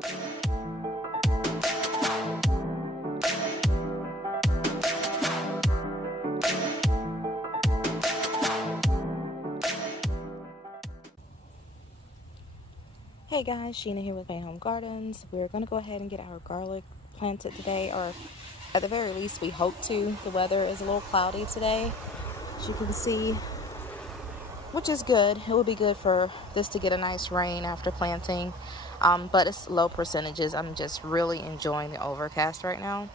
Hey guys, Sheena here with Bain Home Gardens. We're going to go ahead and get our garlic planted today, or at the very least we hope to. The weather is a little cloudy today, as you can see, which is good. It will be good for this to get a nice rain after planting, but it's low percentages. I'm just really enjoying the overcast right now.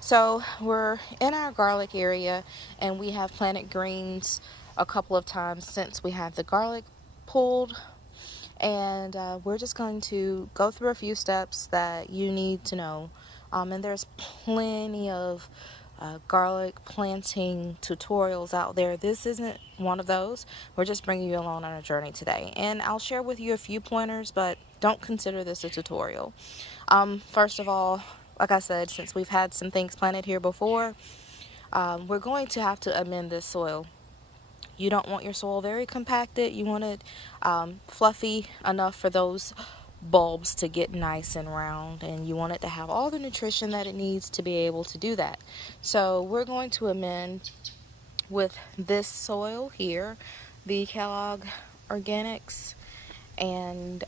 So we're in our garlic area, and we have planted greens a couple of times since we had the garlic pulled. And we're just going to go through a few steps that you need to know, and there's plenty of garlic planting tutorials out there. This isn't one of those. We're just bringing you along on a journey today, and I'll share with you a few pointers, but don't consider this a tutorial. First of all, like I said, since we've had some things planted here before, we're going to have to amend this soil. You don't want your soil very compacted. You want it fluffy enough for those bulbs to get nice and round, and you want it to have all the nutrition that it needs to be able to do that. So we're going to amend with this soil here, the Kellogg Organics. And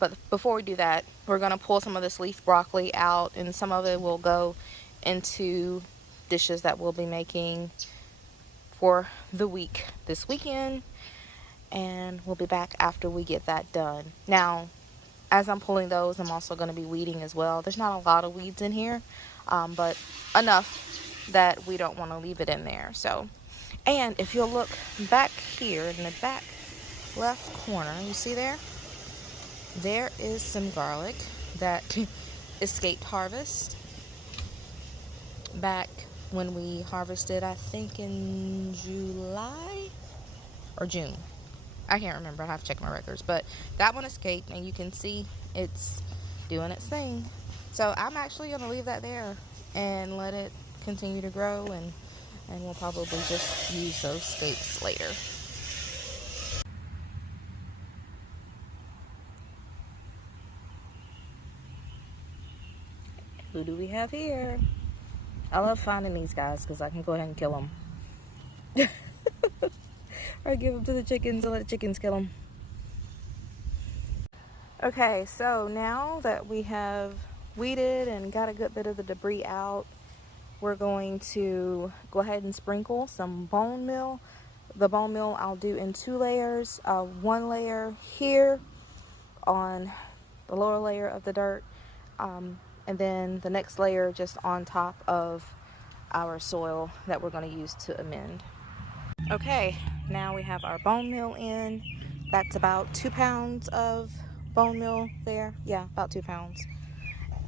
but before we do that, we're going to pull some of this leaf broccoli out, and some of it will go into dishes that we'll be making for the week this weekend, and we'll be back after we get that done. Now, as I'm pulling those, I'm also going to be weeding as well. There's not a lot of weeds in here, but enough that we don't want to leave it in there. So, and if you'll look back here in the back left corner, you see there is some garlic that escaped harvest back when we harvested, I think in July or June. I can't remember. I have to check my records. But that one escaped, and you can see it's doing its thing. So I'm actually going to leave that there and let it continue to grow, and we'll probably just use those scapes later. Who do we have here? I love finding these guys because I can go ahead and kill them. Or give them to the chickens and let the chickens kill them. Okay, so now that we have weeded and got a good bit of the debris out, we're going to go ahead and sprinkle some bone meal. The bone meal I'll do in 2 layers. One layer here on the lower layer of the dirt, and then the next layer just on top of our soil that we're going to use to amend. Okay, now we have our bone meal in. That's about 2 pounds of bone meal there. Yeah, about 2 pounds.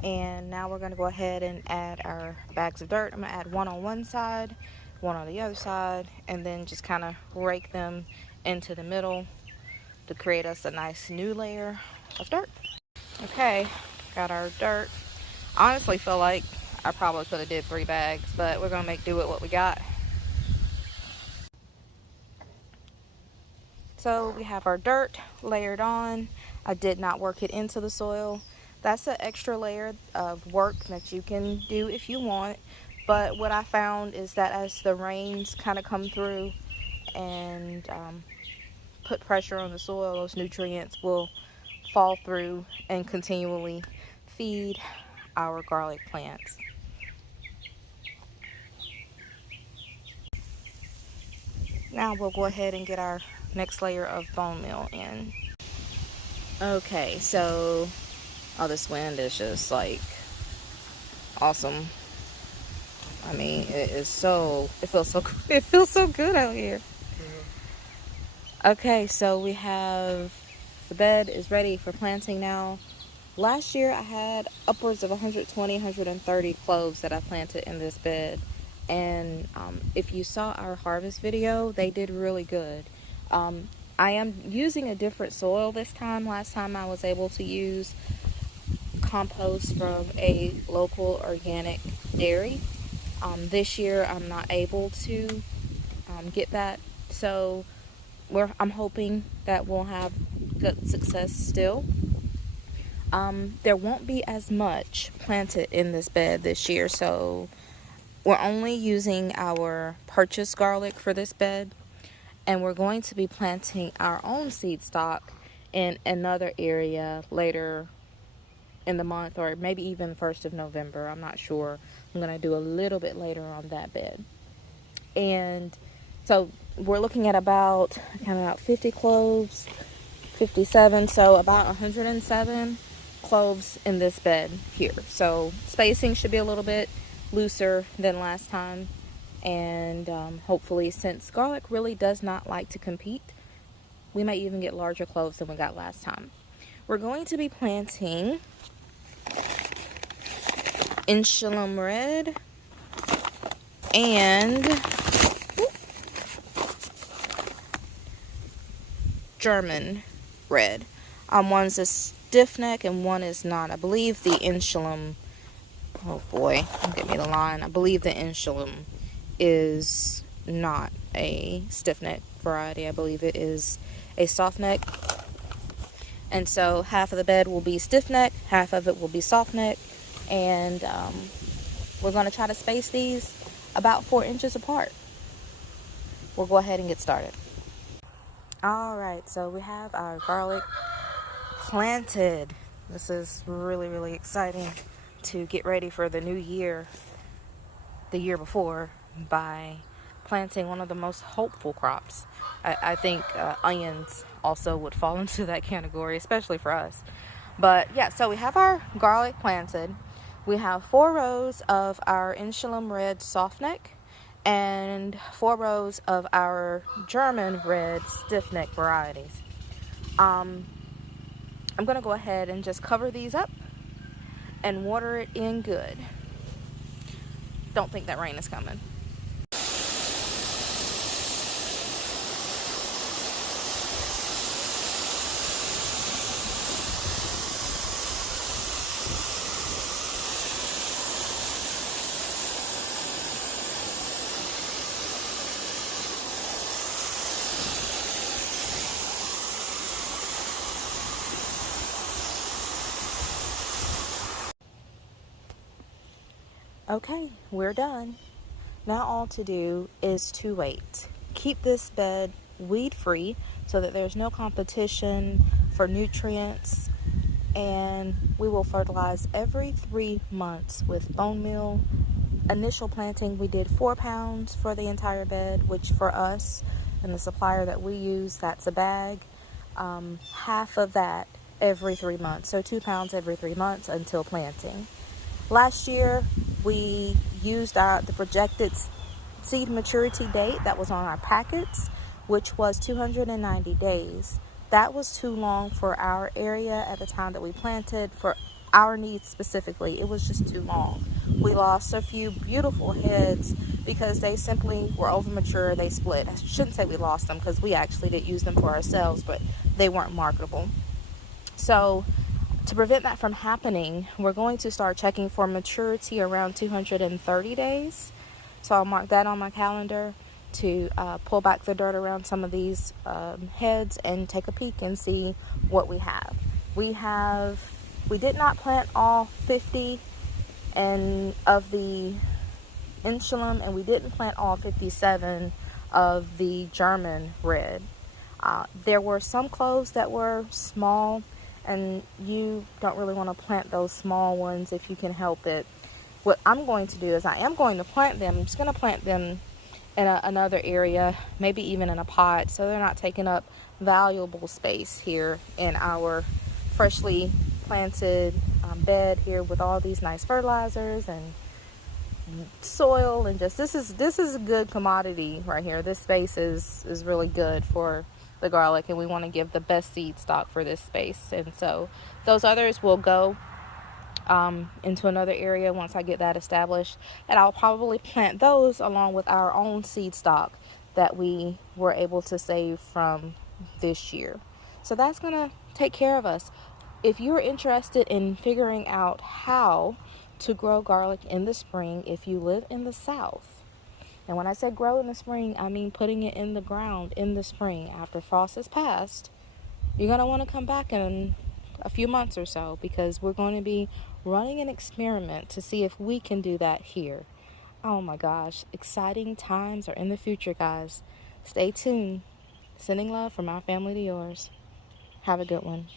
And now we're going to go ahead and add our bags of dirt. I'm going to add one on one side, one on the other side, and then just kind of rake them into the middle to create us a nice new layer of dirt. Okay, got our dirt. I honestly feel like I probably could have did 3 bags, but we're going to make do with what we got. So we have our dirt layered on. I did not work it into the soil. That's an extra layer of work that you can do if you want. But what I found is that as the rains kind of come through and put pressure on the soil, those nutrients will fall through and continually feed our garlic plants. Now we'll go ahead and get our next layer of bone meal in. Okay, so this wind is just like awesome. I mean, it feels so good out here. Okay, so we have the bed is ready for planting now. Last year I had upwards of 120, 130 cloves that I planted in this bed. And if you saw our harvest video, they did really good. I am using a different soil this time. Last time I was able to use compost from a local organic dairy. This year I'm not able to get that, so I'm hoping that we'll have good success still. There won't be as much planted in this bed this year, so we're only using our purchased garlic for this bed, and we're going to be planting our own seed stock in another area later in the month, or maybe even 1st of November. I'm not sure. I'm going to do a little bit later on that bed. And so we're looking at about 50 cloves, 57, so about 107 cloves in this bed here. So spacing should be a little bit looser than last time, and hopefully, since garlic really does not like to compete, we might even get larger cloves than we got last time. We're going to be planting Inshalum red and German red. One's a stiff neck and one is not. I believe the Inshalum, oh boy, don't get me the line. I believe the Inshalum is not a stiff neck variety. I believe it is a soft neck. And so half of the bed will be stiff neck, half of it will be soft neck. And we're going to try to space these about 4 inches apart. We'll go ahead and get started. All right, so we have our garlic planted. This is really, really exciting to get ready for the new year, the year before, by planting one of the most hopeful crops. I think onions also would fall into that category, especially for us. But yeah, so we have our garlic planted. We have 4 rows of our Inshalum red soft neck and 4 rows of our German red stiff neck varieties. I'm going to go ahead and just cover these up and water it in good. Don't think that rain is coming. Okay, we're done. Now all to do is to wait. Keep this bed weed free so that there's no competition for nutrients, and we will fertilize every 3 months with bone meal. Initial planting, we did 4 pounds for the entire bed, which for us and the supplier that we use, that's a bag. Half of that every 3 months, so 2 pounds every 3 months until planting. Last year, we used the projected seed maturity date that was on our packets, which was 290 days. That was too long for our area at the time that we planted, for our needs specifically. It was just too long. We lost a few beautiful heads because they simply were over mature. They split. I shouldn't say we lost them, because we actually did use them for ourselves, but they weren't marketable. So to prevent that from happening, we're going to start checking for maturity around 230 days. So I'll mark that on my calendar to pull back the dirt around some of these heads and take a peek and see what we have. We did not plant all 50 of the Inshalum, and we didn't plant all 57 of the German red. There were some cloves that were small, and you don't really want to plant those small ones if you can help it. What I'm going to do is I am going to plant them. I'm just going to plant them in another area, maybe even in a pot, so they're not taking up valuable space here in our freshly planted bed here with all these nice fertilizers and soil, and just this is a good commodity right here. This space is really good for the garlic, and we want to give the best seed stock for this space. And so those others will go into another area once I get that established, and I'll probably plant those along with our own seed stock that we were able to save from this year. So that's gonna take care of us. If you're interested in figuring out how to grow garlic in the spring, if you live in the South, and when I say grow in the spring, I mean putting it in the ground in the spring after frost has passed, you're going to want to come back and a few months or so, because we're going to be running an experiment to see if we can do that here. Oh my gosh, exciting times are in the future, guys. Stay tuned. Sending love from our family to yours. Have a good one.